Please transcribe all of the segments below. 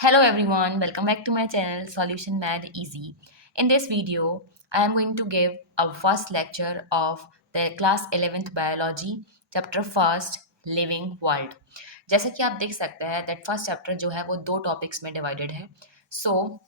Hello everyone, welcome back to my channel Solution Math Easy. In this video, I am going to give a first lecture of the class 11th biology chapter first living world. जैसे कि आप देख सकते हैं that first chapter जो है वो दो टॉपिक्स में डिवाइडेड है. सो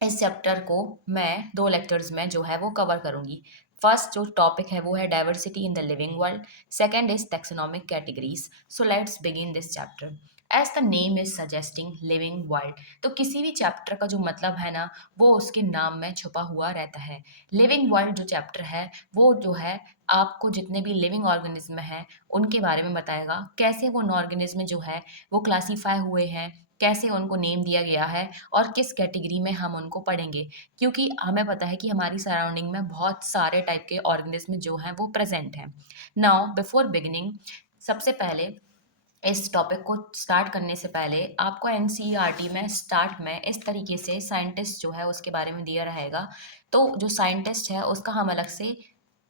इस चैप्टर को मैं दो लेक्चर्स में जो है वो कवर करूंगी. फर्स्ट जो टॉपिक है वो है diversity in the living world. Second is taxonomic categories. So let's begin this chapter. As the name is suggesting living world. तो किसी भी चैप्टर का जो मतलब है ना वो उसके नाम में छुपा हुआ रहता है. लिविंग वर्ल्ड जो चैप्टर है वो जो है आपको जितने भी लिविंग ऑर्गेनिज्म हैं उनके बारे में बताएगा. कैसे वो ऑर्गेनिज्म जो है वो क्लासीफाई हुए हैं, कैसे उनको नेम दिया गया है और किस कैटेगरी में हम उनको पढ़ेंगे. क्योंकि हमें पता है कि हमारी सराउंडिंग में बहुत सारे टाइप के ऑर्गेनिज्म जो हैं वो प्रेजेंट हैं. नाउ बिफोर बिगिनिंग, सबसे पहले इस टॉपिक को स्टार्ट करने से पहले आपको एनसीईआरटी में स्टार्ट में इस तरीके से साइंटिस्ट जो है उसके बारे में दिया रहेगा. तो जो साइंटिस्ट है उसका हम अलग से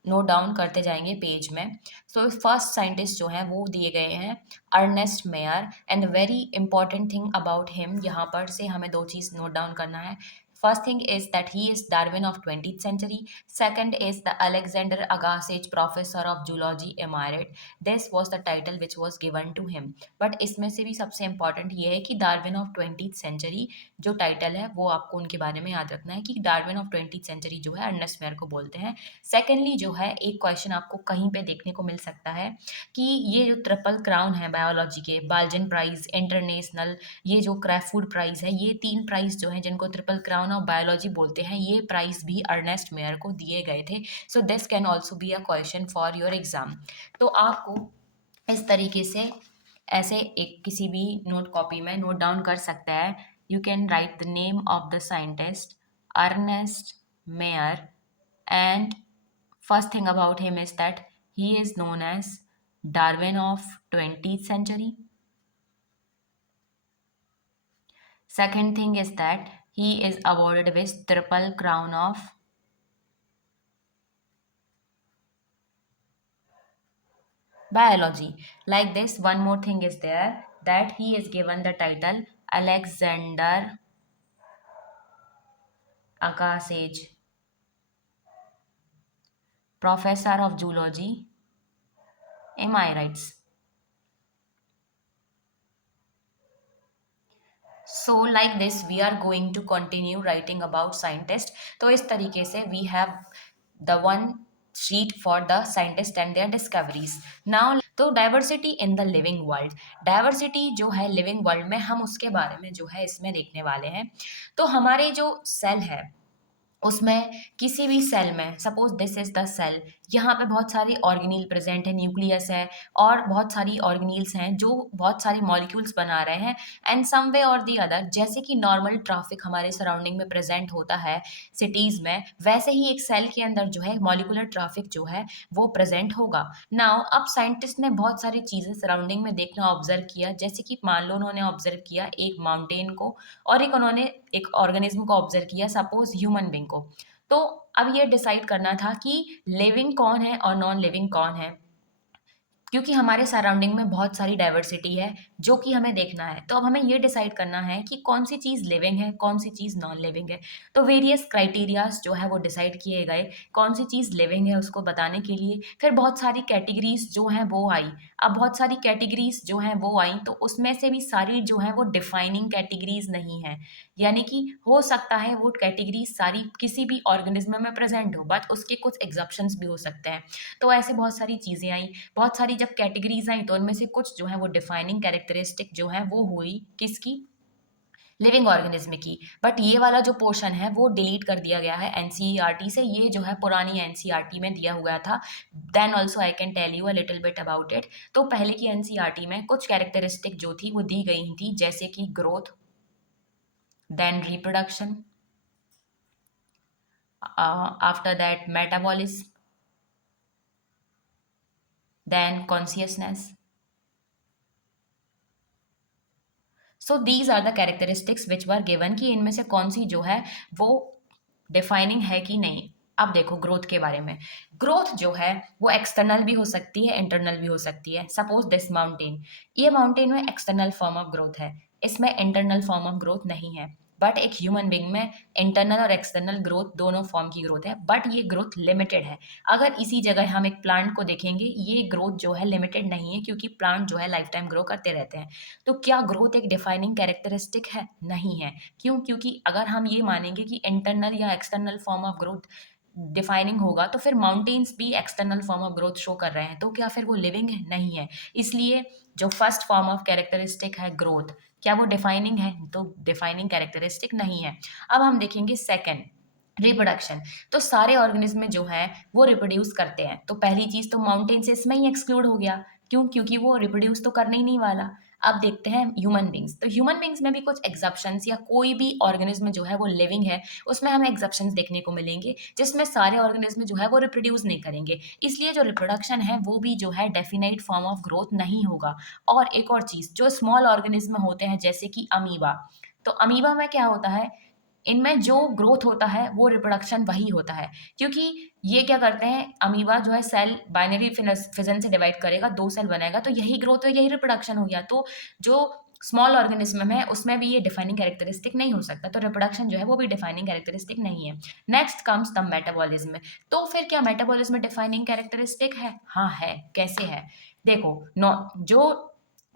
नोट डाउन करते जाएंगे पेज में. सो फर्स्ट साइंटिस्ट जो हैं वो दिए गए हैं Ernst Mayr. And very important thing about him, यहाँ पर से हमें दो चीज़ नोट डाउन करना है. First thing is that he is Darwin of 20th century. Second is the Alexander Agassiz Professor of Zoology Emirate. This was the title which was given to him. But इसमें से भी सबसे important ये है कि Darwin of 20th century जो title है वो आपको उनके बारे में याद रखना है कि डार्विन ऑफ 20th century जो है अर्नेस्ट मेयर को बोलते हैं. सेकेंडली जो है एक क्वेश्चन आपको कहीं पे देखने को मिल सकता है कि ये जो ट्रिपल क्राउन है बायोलॉजी के, बाल्जन प्राइज, इंटरनेशनल, ये जो क्रैफूड प्राइज है, ये तीन प्राइज जो हैं जिनको ट्रिपल क्राउन ऑफ बायोलॉजी बोलते हैं, ये प्राइज भी अर्नेस्ट मेयर को दिए गए थे. So this can also be a question for your exam. तो आपको इस तरीके से ऐसे एक किसी भी नोट कॉपी में नोट डाउन कर सकता है. You can write the name of the scientist Ernst Mayr. And first thing about him is that he is known as Darwin of 20th century. Second thing is that he is awarded with triple crown of biology. Like this, one more thing is there that he is given the title Alexander Agassiz Professor of Zoology Emirates. So like this we are going to continue writing about scientist. तो इस तरीके से we have the one sheet for the scientist and their discoveries. Now तो diversity in the living world. Diversity जो है living world में हम उसके बारे में जो है इसमें देखने वाले हैं. तो हमारे जो सेल है उसमें किसी भी सेल में suppose this is the cell, यहाँ पे बहुत सारी ऑर्गेनील प्रेजेंट है, न्यूक्लियस है और बहुत सारी ऑर्गेनील्स हैं जो बहुत सारे मॉलिक्यूल्स बना रहे हैं. एंड सम वे और दी अदर जैसे कि नॉर्मल ट्रैफिक हमारे सराउंडिंग में प्रेजेंट होता है सिटीज़ में, वैसे ही एक सेल के अंदर जो है मॉलिकुलर ट्रैफिक जो है वो प्रेजेंट होगा. नाउ अब साइंटिस्ट ने बहुत सारी चीज़ें सराउंडिंग में देखना ऑब्जर्व किया. जैसे कि मान लो उन्होंने ऑब्जर्व किया एक माउंटेन को और एक उन्होंने एक ऑर्गेनिज्म को ऑब्जर्व किया, सपोज ह्यूमन बींग को. तो अब ये डिसाइड करना था कि लिविंग कौन है और नॉन लिविंग कौन है, क्योंकि हमारे सराउंडिंग में बहुत सारी डाइवर्सिटी है जो कि हमें देखना है. तो अब हमें ये डिसाइड करना है कि कौन सी चीज़ लिविंग है, कौन सी चीज़ नॉन लिविंग है. तो वेरियस क्राइटेरियाज जो है वो डिसाइड किए गए कौन सी चीज़ लिविंग है उसको बताने के लिए. फिर बहुत सारी कैटेगरीज जो हैं वो आई. अब बहुत सारी कैटेगरीज जो हैं वो आई तो उसमें से भी सारी जो है वो डिफाइनिंग कैटेगरीज नहीं है. यानी कि हो सकता है वो कैटेगरीज सारी किसी भी ऑर्गेनिज्म में प्रेजेंट हो बट उसके कुछ एग्जप्शंस भी हो सकते हैं. तो ऐसे बहुत सारी चीज़ें आई. बहुत सारी जब कैटेगरीज आई तो उनमें से कुछ जो है वो डिफाइनिंग कैरेक्टरिस्टिक जो है वो हुई किसकी, लिविंग ऑर्गेनिज्म की. बट ये वाला जो पोर्शन है वो डिलीट कर दिया गया है एनसीईआरटी से. ये जो है पुरानी एनसीईआरटी में दिया हुआ था. Then also I can tell you a little bit about it. तो पहले की एनसीईआरटी में कुछ कैरेक्टरिस्टिक जो थी वो दी गई थी जैसे कि growth, then reproduction, after that metabolism, then consciousness. So these are the characteristics which were given कि इनमें से कौन सी जो है वो डिफाइनिंग है कि नहीं. अब देखो ग्रोथ के बारे में. ग्रोथ जो है वो एक्सटर्नल भी हो सकती है, इंटरनल भी हो सकती है. सपोज दिस माउंटेन, ये माउंटेन में एक्सटर्नल फॉर्म ऑफ ग्रोथ है. इसमें इंटरनल फॉर्म ऑफ ग्रोथ नहीं है। बट एक ह्यूमन बींग में इंटरनल और एक्सटर्नल ग्रोथ दोनों फॉर्म की ग्रोथ है, बट ये ग्रोथ लिमिटेड है। अगर इसी जगह हम एक प्लांट को देखेंगे, ये ग्रोथ जो है लिमिटेड नहीं है, क्योंकि प्लांट जो है लाइफ टाइम ग्रो करते रहते हैं। तो क्या ग्रोथ एक डिफाइनिंग कैरेक्टरिस्टिक है? नहीं है। क्यों? क्योंकि अगर हम ये मानेंगे कि इंटरनल या external form of growth defining होगा, तो फिर माउंटेन्स भी external form of growth show कर रहे हैं, तो क्या फिर वो लिविंग है? नहीं है। इसलिए जो फर्स्ट फॉर्म ऑफ कैरेक्टरिस्टिक है ग्रोथ, क्या वो डिफाइनिंग है? तो डिफाइनिंग कैरेक्टरिस्टिक नहीं है। अब हम देखेंगे सेकंड, रिप्रोडक्शन। तो सारे ऑर्गेनिज्म जो हैं वो रिप्रोड्यूस करते हैं। तो पहली चीज तो माउंटेन से इसमें ही एक्सक्लूड हो गया। क्यों? क्योंकि वो रिप्रोड्यूस तो करने ही नहीं वाला। अब देखते हैं ह्यूमन बींग्स। तो ह्यूमन बींग्स में भी कुछ एक्सेप्शंस, या कोई भी ऑर्गेनिज्म जो है वो लिविंग है, उसमें हमें एक्सेप्शंस देखने को मिलेंगे, जिसमें सारे ऑर्गेनिज्म जो है वो रिप्रोड्यूस नहीं करेंगे। इसलिए जो रिप्रोडक्शन है वो भी जो है डेफिनेट फॉर्म ऑफ ग्रोथ नहीं होगा। और एक और चीज, जो स्मॉल ऑर्गेनिज्म होते हैं जैसे कि अमीबा, तो अमीबा में क्या होता है, इनमें जो ग्रोथ होता है वो रिप्रोडक्शन वही होता है। क्योंकि ये क्या करते हैं, अमीबा जो है सेल बाइनरी फिजन से डिवाइड करेगा, 2 सेल बनाएगा, तो यही ग्रोथ है, यही रिप्रोडक्शन हो गया। तो जो स्मॉल ऑर्गेनिज्म है उसमें भी ये डिफाइनिंग कैरेक्टरिस्टिक नहीं हो सकता, तो रिप्रोडक्शन जो है वो भी डिफाइनिंग कैरेक्टरिस्टिक नहीं है। Next comes the metabolism. तो फिर क्या मेटाबॉलिज्म डिफाइनिंग कैरेक्टरिस्टिक है? हाँ है। कैसे है? देखो, जो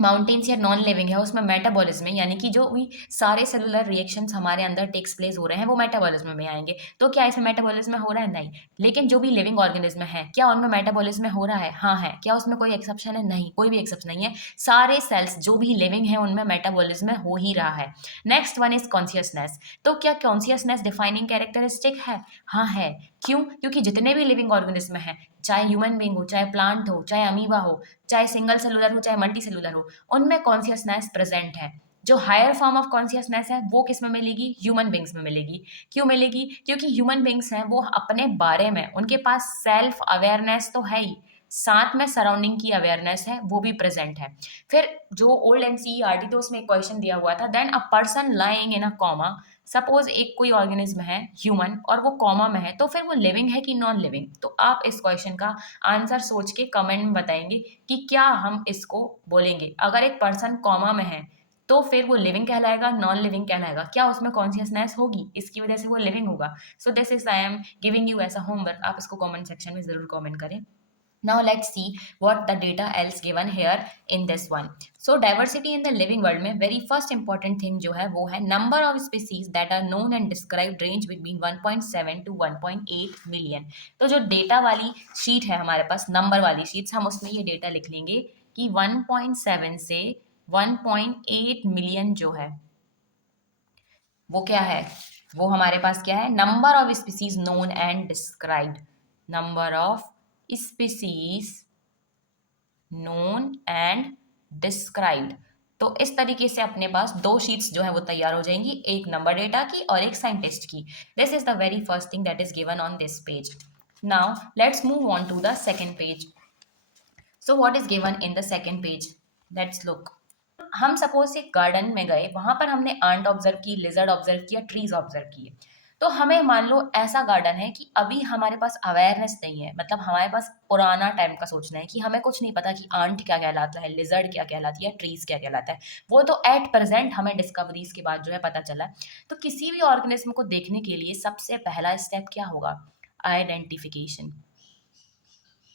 माउंटेन्स या नॉन लिविंग है उसमें मेटाबॉलिज्म में, यानी कि जो भी सारे सेलुलर रिएक्शंस हमारे अंदर टेक्स प्लेस हो रहे हैं वो मेटाबॉलिज्म में आएंगे। तो क्या इसमें मेटाबॉलिज्म हो रहा है? नहीं। लेकिन जो भी लिविंग ऑर्गेनिज्म है, क्या उनमें मेटाबॉलिज्म हो रहा है? हाँ है। क्या उसमें कोई एक्सेप्शन है? नहीं, कोई भी एक्सेप्शन नहीं है। सारे सेल्स जो भी लिविंग है उनमें मेटाबॉलिज्म हो ही रहा है। Next one is consciousness. तो क्या कॉन्शियसनेस डिफाइनिंग कैरेक्टरिस्टिक है? हाँ है। क्यों? क्योंकि जितने भी लिविंग ऑर्गेनिज्म है, चाहे ह्यूमन बींग हो, चाहे प्लांट हो, चाहे अमीबा हो, चाहे सिंगल सेलुलर हो, चाहे मल्टी सेलुलर हो, उनमें कॉन्शियसनेस प्रेजेंट है। जो हायर फॉर्म ऑफ कॉन्शियसनेस है वो किस में मिलेगी? ह्यूमन बींग्स में मिलेगी। क्यों मिलेगी? क्योंकि ह्यूमन बींग्स हैं वो अपने बारे में, उनके पास सेल्फ अवेयरनेस तो है ही, साथ में सराउंडिंग की अवेयरनेस है वो भी प्रेजेंट है। फिर जो ओल्ड एनसीईआरटी, तो उसमें एक क्वेश्चन दिया हुआ था, then a person lying in a coma. Suppose एक कोई ऑर्गेनिज्म है ह्यूमन और वो कॉमा में है, तो फिर वो लिविंग है कि नॉन लिविंग? तो आप इस क्वेश्चन का आंसर सोच के कमेंट में बताएंगे कि क्या हम इसको बोलेंगे। अगर एक पर्सन कॉमा में है तो फिर वो लिविंग कहलाएगा, नॉन लिविंग कहलाएगा? क्या उसमें कॉन्शियसनेस होगी? इसकी वजह से वो लिविंग होगा। So this is I am giving you as a homework, आप इसको कमेंट सेक्शन में जरूर कमेंट करें। Now let's see what the data else given here in this one. So diversity in the living world में very first important thing जो है वो है number of species that are known and described range between 1.7 to 1.8 million. तो जो data वाली sheet है हमारे पास, नंबर वाली शीट्स, हम उसमें ये डेटा लिख लेंगे कि 1.7 से 1.8 मिलियन जो है वो क्या है, वो हमारे पास क्या है, number of species known and described. Number of species known and described. तो इस तरीके से अपने पास 2 शीट्स जो है वो तैयार हो जाएंगी, एक नंबर डेटा की और एक साइंटिस्ट की। This is the very first thing that is given on this page. Now let's move on to the second page. So what is given in the second page? Let's look. हम suppose एक garden में गए, वहां पर हमने ant observe की, lizard observe किया, trees observe किए। तो हमें मान लो ऐसा गार्डन है कि अभी हमारे पास अवेयरनेस नहीं है, मतलब हमारे पास पुराना टाइम का सोचना है कि हमें कुछ नहीं पता कि आंट क्या कहलाता है, लिजर्ड क्या कहलाती है, ट्रीज क्या कहलाता है। वो तो एट प्रेजेंट हमें डिस्कवरीज के बाद जो है पता चला। तो किसी भी ऑर्गेनिज्म को देखने के लिए सबसे पहला स्टेप क्या होगा? आइडेंटिफिकेशन।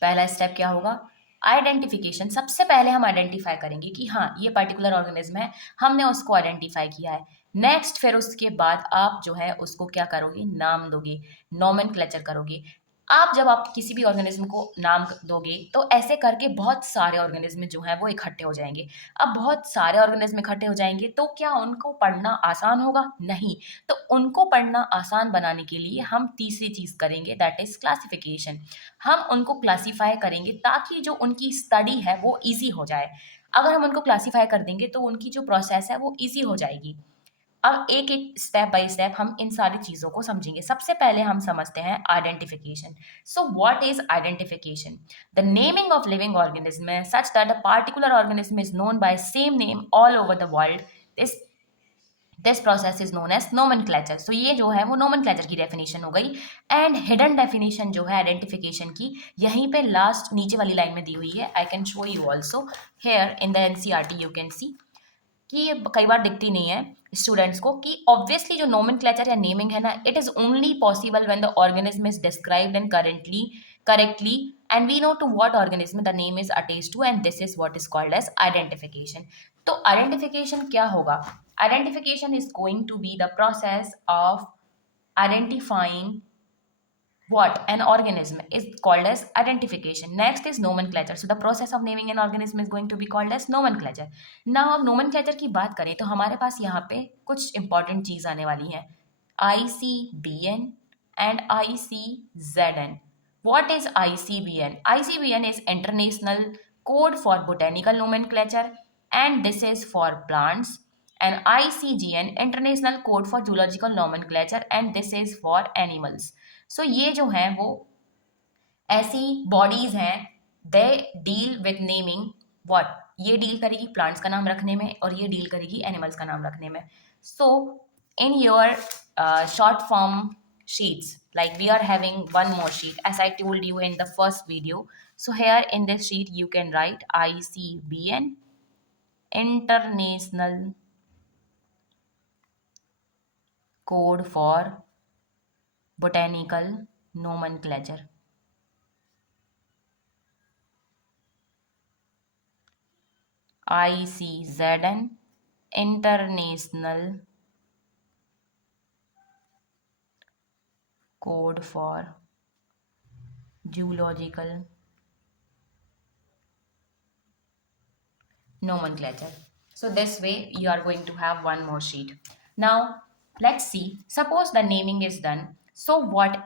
पहला स्टेप क्या होगा? आइडेंटिफिकेशन। सबसे पहले हम आइडेंटिफाई करेंगे कि हाँ ये पर्टिकुलर ऑर्गेनिज्म है, हमने उसको आइडेंटिफाई किया है। नेक्स्ट फिर उसके बाद आप जो है उसको क्या करोगे? नाम दोगे, नोमेनक्लेचर करोगे। आप जब आप किसी भी ऑर्गेनिज्म को नाम दोगे तो ऐसे करके बहुत सारे ऑर्गेनिज्म जो है वो इकट्ठे हो जाएंगे। अब बहुत सारे ऑर्गेनिज्म इकट्ठे हो जाएंगे तो क्या उनको पढ़ना आसान होगा? नहीं। तो उनको पढ़ना आसान बनाने के लिए हम तीसरी चीज करेंगे, दैट इज क्लासिफिकेशन। हम उनको क्लासीफाई करेंगे ताकि जो उनकी स्टडी है वो इजी हो जाए। अगर हम उनको क्लासीफाई कर देंगे तो उनकी जो प्रोसेस है वो इजी हो जाएगी। अब एक एक स्टेप बाय स्टेप हम इन सारी चीजों को समझेंगे। सबसे पहले हम समझते हैं identification. So what is identification? The naming of living organism such that a particular organism is known by same name all over the world. This process is known as nomenclature. So ये जो है वो nomenclature की definition हो गई। And hidden definition जो है identification की, यहीं पे लास्ट नीचे वाली लाइन में दी हुई है। I can show you also here in the NCERT, you can see कि ये कई बार दिखती नहीं है स्टूडेंट्स को, कि ऑब्वियसली जो नोमेनक्लेचर या नेमिंग है ना, it is only possible when the organism is described and currently correctly and we know to what organism the name is attached to, and this is what is called as identification. तो identification क्या होगा? Identification is going to be the process of identifying what an organism is called as identification. Next is nomenclature. So the process of naming an organism is going to be called as nomenclature. Now अब nomenclature की बात करें तो हमारे पास यहाँ पे कुछ important चीज आने वाली है, ICBN and ICZN. What is ICBN? ICBN is International Code for Botanical Nomenclature and this is for plants, and ICGN International Code for Zoological Nomenclature and this is for animals. सो ये जो हैं वो ऐसी bodies हैं, they deal with naming what, ये deal करेगी plants का नाम रखने में और ये डील करेगी एनिमल्स का नाम रखने में। So in your short form sheets, like we are having one more sheet as I told you in the first video. So here in this sheet you can write ICBN, International Code for Botanical Nomenclature. ICZN, International Code for Zoological Nomenclature. So this way you are going to have one more sheet. Now let's see, suppose the naming is done. So what,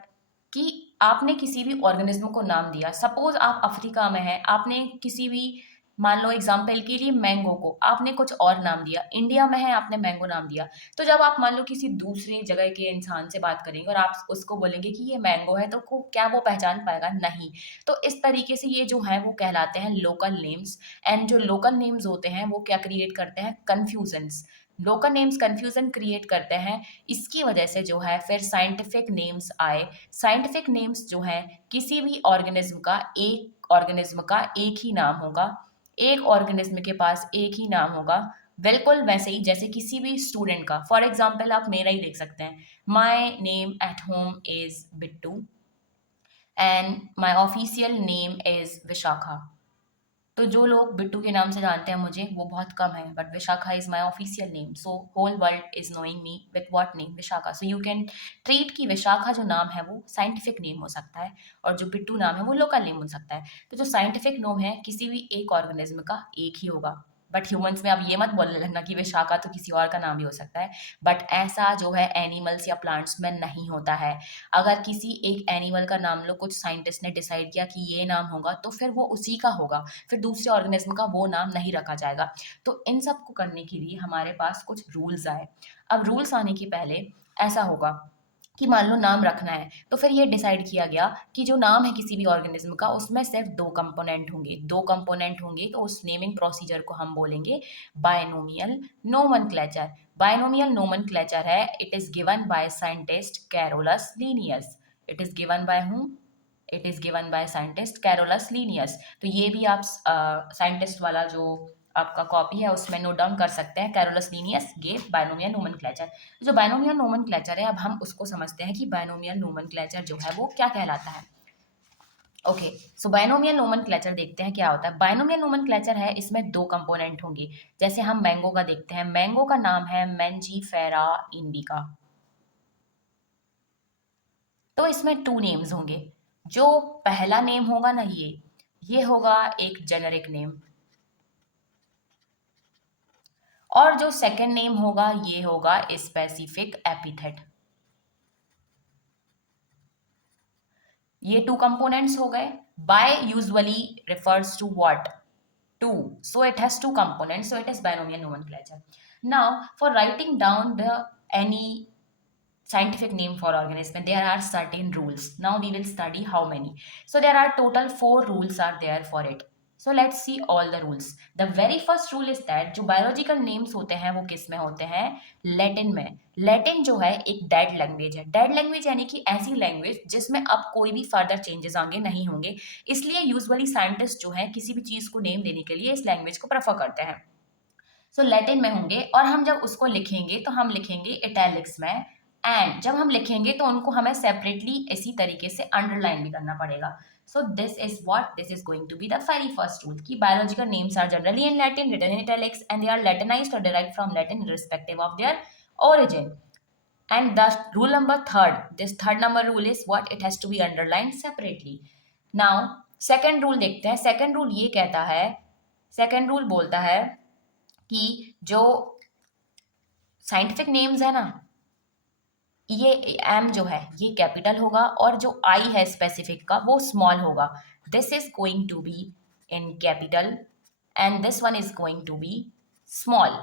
कि आपने किसी भी organism को नाम दिया, suppose आप Africa में हैं, आपने किसी भी, मान लो एग्जाम्पल के लिए मैंगो को आपने कुछ और नाम दिया, इंडिया में है आपने मैंगो नाम दिया, तो जब आप मान लो किसी दूसरे जगह के इंसान से बात करेंगे और आप उसको बोलेंगे कि ये मैंगो है, तो क्या वो पहचान पाएगा? नहीं। तो इस तरीके से ये जो है वो कहलाते हैं लोकल नेम्स, एंड जो लोकल नेम्स होते हैं वो क्या क्रिएट करते हैं? Confusions. Local names confusion create करते हैं, इसकी वजह से जो है फिर साइंटिफिक नेम्स आए। साइंटिफिक नेम्स जो है, किसी भी ऑर्गेनिज्म का एक ही नाम होगा, एक ऑर्गेनिज्म के पास एक ही नाम होगा, बिल्कुल वैसे ही जैसे किसी भी स्टूडेंट का। फॉर एग्जाम्पल आप मेरा ही देख सकते हैं, my name at home is Bittu and my official name is Vishakha. तो जो लोग बिट्टू के नाम से जानते हैं मुझे वो बहुत कम है, but Vishakha is my official name, so whole world is knowing me with what name? Vishakha. So you can treat कि विशाखा जो नाम है वो साइंटिफिक नेम हो सकता है और जो बिट्टू नाम है वो लोकल नेम हो सकता है। तो जो साइंटिफिक नेम है किसी भी एक ऑर्गेनिज्म का एक ही होगा, बट ह्यूमंस में आप ये मत बोलने लगना कि विशाखा तो किसी और का नाम भी हो सकता है, बट ऐसा जो है एनिमल्स या प्लांट्स में नहीं होता है। अगर किसी एक एनिमल का नाम लो, कुछ साइंटिस्ट ने डिसाइड किया कि ये नाम होगा, तो फिर वो उसी का होगा, फिर दूसरे ऑर्गेनिज्म का वो नाम नहीं रखा जाएगा। तो इन सब को करने के लिए हमारे पास कुछ रूल्स आए। अब रूल्स आने के पहले ऐसा होगा कि मान लो नाम रखना है, तो फिर ये डिसाइड किया गया कि जो नाम है किसी भी ऑर्गेनिज्म का उसमें सिर्फ दो कंपोनेंट होंगे, तो उस नेमिंग प्रोसीजर को हम बोलेंगे बायनोमियल नोमेनक्लेचर। बायनोमियल नोमेनक्लेचर है, it is given by scientist Carolus Linnaeus. It is given by whom? It is given by scientist Carolus Linnaeus. तो ये भी आप साइंटिस्ट वाला जो आपका कॉपी है उसमें नोट डाउन कर सकते हैं, Carolus Linnaeus gave binomial nomenclature. जो बायनोमियल नोमेनक्लेचर है, अब हम उसको समझते हैं कि बायनोमियल नोमेनक्लेचर जो है वो क्या कहलाता है। ओके, सो बायनोमियल नोमेनक्लेचर देखते हैं क्या होता है। बायनोमियल नोमेनक्लेचर है, इसमें दो कंपोनेंट होंगे। जैसे हम मैंगो का देखते हैं, मैंगो का नाम है मैंजीफेरा इंडिका, तो इसमें टू नेम्स होंगे। जो पहला नेम होगा ना, ये होगा एक जेनेरिक नेम, और जो सेकंड नेम होगा ये होगा स्पेसिफिक एपिथेट। ये टू कंपोनेंट्स हो गए। By usually refers to what? Two. So it has two components, so it is binomial nomenclature. Now for writing down the any scientific name for organism, there are certain rules. Now we will study how many. So there are total 4 rules are there for it. So let's see all the rules. The very first rule is that जो biological names होते हैं वो किस में होते हैं? Latin में। Latin जो है एक डेड लैंग्वेज है। डेड लैंग्वेज यानी कि ऐसी लैंग्वेज जिसमें अब कोई भी फर्दर चेंजेस आगे नहीं होंगे, इसलिए यूजुअली साइंटिस्ट जो है किसी भी चीज़ को नेम देने के लिए इस लैंग्वेज को प्रेफर करते हैं। सो लैटिन में होंगे और हम जब उसको लिखेंगे तो हम लिखेंगे इटैलिक्स में, एंड जब हम लिखेंगे तो उनको हमें सेपरेटली इसी तरीके से अंडरलाइन भी करना पड़ेगा. So this is going to be the very first rule कि biological names are generally in Latin, written in italics, and they are Latinized or derived from Latin irrespective of their origin. And the rule number third, this third number rule is what? It has to be underlined separately. Now second rule देखते हैं. Second rule ये कहता है, second rule बोलता है कि जो scientific names है ना, ये एम जो है ये कैपिटल होगा और जो आई है स्पेसिफिक का वो स्मॉल होगा. This is going to be in capital and this one is going to be small.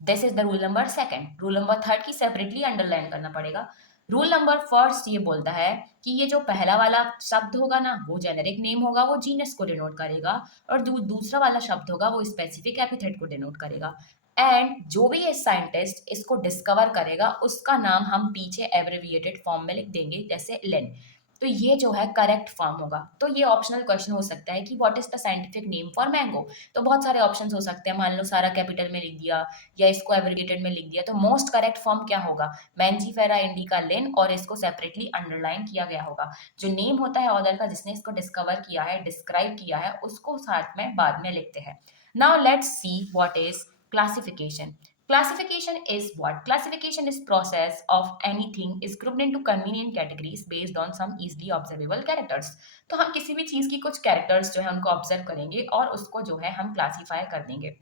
This is the rule number second. Rule number third की सेपरेटली अंडरलाइन करना पड़ेगा. रूल नंबर फर्स्ट ये बोलता है कि ये जो पहला वाला शब्द होगा ना वो जेनेरिक नेम होगा, वो जीनस को डिनोट करेगा, और जो दूसरा वाला शब्द होगा वो स्पेसिफिक एपिथेट को डिनोट करेगा. एंड जो भी ये साइंटिस्ट इसको डिस्कवर करेगा उसका नाम हम पीछे एब्रिविएटेड फॉर्म में लिख देंगे, जैसे लेन. तो ये जो है करेक्ट फॉर्म होगा. तो ये ऑप्शनल क्वेश्चन हो सकता है कि what is the scientific name for mango. तो बहुत सारे ऑप्शंस हो सकते हैं. मान लो सारा कैपिटल में लिख दिया या इसको एब्रिविएटेड में लिख दिया, तो मोस्ट करेक्ट फॉर्म क्या होगा? मैंजीफेरा इंडिका लिन, और इसको सेपरेटली अंडरलाइन किया गया होगा. जो नेम होता है ऑथर का जिसने इसको डिस्कवर किया है, डिस्क्राइब किया है, उसको साथ में बाद में लिखते हैं. Now let's see what is classification. Classification is what? Classification is process of anything is grouped into convenient categories based on some easily observable characters. तो हम किसी भी चीज की कुछ कैरेक्टर्स जो है उनको ऑब्जर्व करेंगे और उसको जो है हम क्लासीफाई कर देंगे.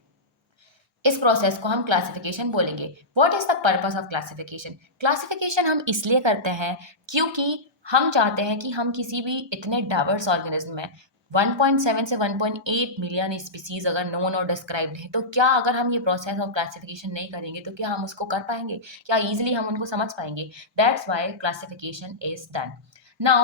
इस प्रोसेस को हम क्लासिफिकेशन बोलेंगे. What is the purpose of classification? Classification हम इसलिए करते हैं क्योंकि हम चाहते हैं कि हम किसी भी इतने डाइवर्स ऑर्गेनिज्म में 1.7 से 1.8 मिलियन स्पीसीज अगर नोन और डिस्क्राइब्ड है, तो क्या अगर हम ये प्रोसेस ऑफ क्लासिफिकेशन नहीं करेंगे तो क्या हम उसको कर पाएंगे? क्या इजीली हम उनको समझ पाएंगे? That's why classification is done. Now,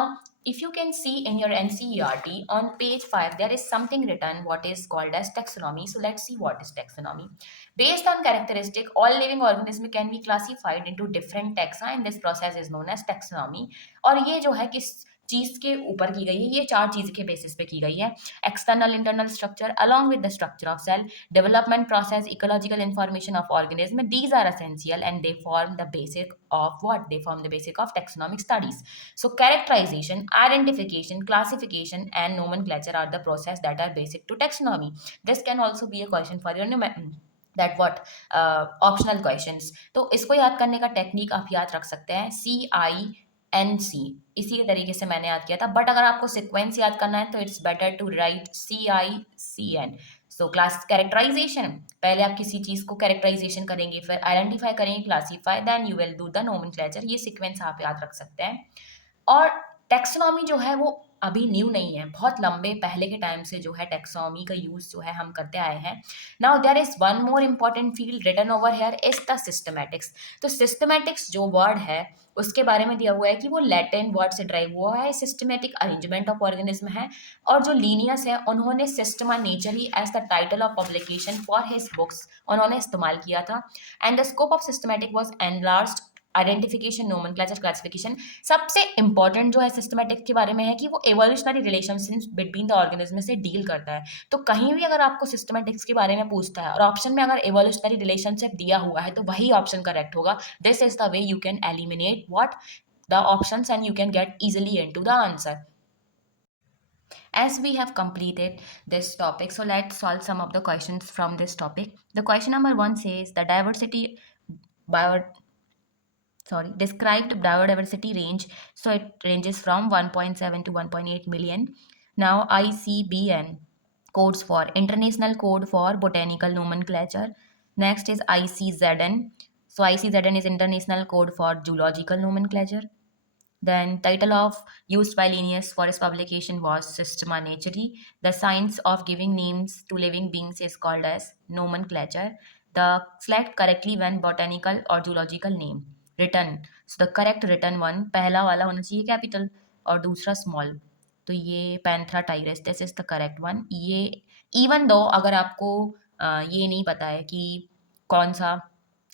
if you can see in your NCERT on page 5, there is something written what is called as taxonomy. So let's see what is taxonomy. Based on characteristic, all living organisms can be classified into different taxa and this process is known as taxonomy. और ये जो है किस चीज के ऊपर की गई है? ये चार चीज के बेसिस पे की गई है. External internal structure along with the structure of cell, development process, ecological information of organism, these are essential and they form the basic of what? They form the basic of taxonomic studies. So characterization, identification, classification and nomenclature are the process that are basic to taxonomy. This can also be a question for your that what optional questions. तो इसको याद करने का technique आप याद रख सकते हैं CINC. इसी के तरीके से मैंने याद किया था, बट अगर आपको सिक्वेंस याद करना है तो it's better to write CICN. So class characterisation, पहले आप किसी चीज को कैरेक्टराइजेशन करेंगे, फिर आइडेंटिफाई करेंगे, classify, then you will do the nomenclature. ये सीक्वेंस आप याद रख सकते हैं. और टेक्सोनॉमी जो है वो अभी न्यू नहीं है, बहुत लंबे पहले के टाइम से जो है टेक्सोनॉमी का यूज जो है हम करते आए हैं. Now there is one more important field written over here is the systematics. तो सिस्टमैटिक्स जो वर्ड है उसके बारे में दिया हुआ है कि वो लैटिन वर्ड से ड्राइव हुआ है, सिस्टमैटिक अरेंजमेंट ऑफ ऑर्गेनिज्म है. और जो लीनियस है उन्होंने Systema Naturae as the title of publication for his books उन्होंने इस्तेमाल किया था. And the scope of systematic was enlarged. Identification, nomenclature, classification. सबसे इंपॉर्टेंट जो है सिस्टमैटिक के बारे में है कि वो evolutionary relationship between the organism से डील करता है. तो कहीं भी अगर आपको सिस्टमैटिक्स के बारे में पूछता है और ऑप्शन में अगर एवोल्यूशनरी रिलेशनशिप दिया हुआ है तो वही ऑप्शन करेक्ट होगा. This is the way you can eliminate what the options and you can get easily into the answer. As we have completed this topic, so let's solve some of the questions from this topic. The question number 1 says the described biodiversity range. So it ranges from 1.7 to 1.8 million. Now ICBN codes for International Code for Botanical Nomenclature. Next is ICZN. So ICZN is International Code for Zoological Nomenclature. Then title of used by Linnaeus for his publication was Systema Naturae. The science of giving names to living beings is called as nomenclature. The select correctly when botanical or zoological name. Written. So the correct written one, पहला वाला होना चाहिए capital और दूसरा small. तो ये पैंथरा टाइरस, this is the correct one. ये इवन दो अगर आपको ये नहीं पता है कि कौन सा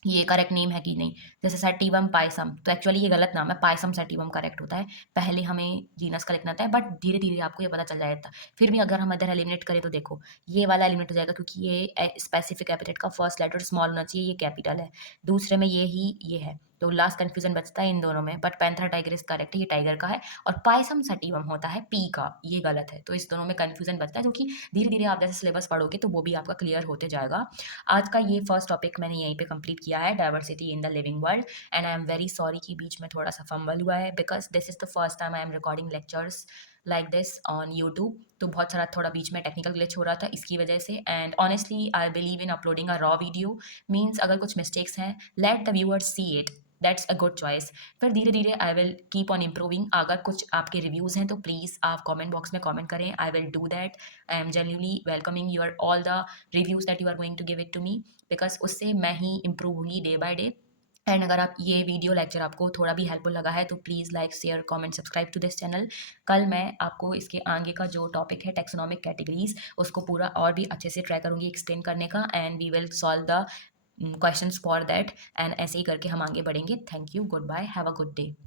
ये करेक्ट नेम है कि नहीं। जैसे सैटिवम पायसम, तो एक्चुअली ये गलत नाम है, पायसम सैटिवम करेक्ट होता है। पहले हमें जीनस का लिखना था, बट धीरे-धीरे आपको ये पता चल जाएगा। फिर भी अगर हम इधर एलिमिनेट करें तो देखो, ये वाला एलिमिनेट हो जाएगा क्योंकि ये स्पेसिफिक एपिथेट का फर्स्ट लेटर स्मॉल होना चाहिए, ये कैपिटल है। दूसरे में ये है, तो लास्ट कन्फ्यूज़न बचता है इन दोनों में, बट पैंथरा टाइगरिस करेक्ट है, ये टाइगर का है। और पायसम सैटिवम होता है पी का, ये गलत है। तो इस दोनों में कन्फ्यूज़न बचता है, जो कि धीरे-धीरे आप जैसे सिलेबस पढ़ोगे तो वो भी आपका क्लियर होते जाएगा। आज का ये फर्स्ट टॉपिक मैंने यहीं पे कंप्लीट किया है, diversity in the living world. And I am very sorry कि बीच में थोड़ा सा फंबल हुआ है, because this is the first time I am recording lectures like this on YouTube. तो बहुत सारा थोड़ा बीच में टेक्निकल ग्लिच हो रहा था इसकी वजह से। And honestly I believe in uploading a raw video, means अगर कुछ मिस्टेक्स हैं, let the viewers see it, that's a good choice. फिर धीरे धीरे I will keep on improving. अगर कुछ आपके रिव्यूज़ हैं तो प्लीज़ आप कमेंट बॉक्स में कमेंट करें, I will do that. I am genuinely welcoming your all the reviews that you are going to give it to me, because उससे मैं ही इम्प्रूव हुई डे बाय डे। एंड अगर आप ये वीडियो लेक्चर आपको थोड़ा भी हेल्पफुल लगा है तो please like share comment subscribe to this channel. कल मैं आपको इसके आगे का जो टॉपिक है टेक्सोनॉमिक कैटेगरीज, उसको पूरा और भी अच्छे से ट्राई करूँगी एक्सप्लेन करने का, and we will solve the questions for that. And ऐसे ही करके हम आगे बढ़ेंगे। Thank you, goodbye, have a good day.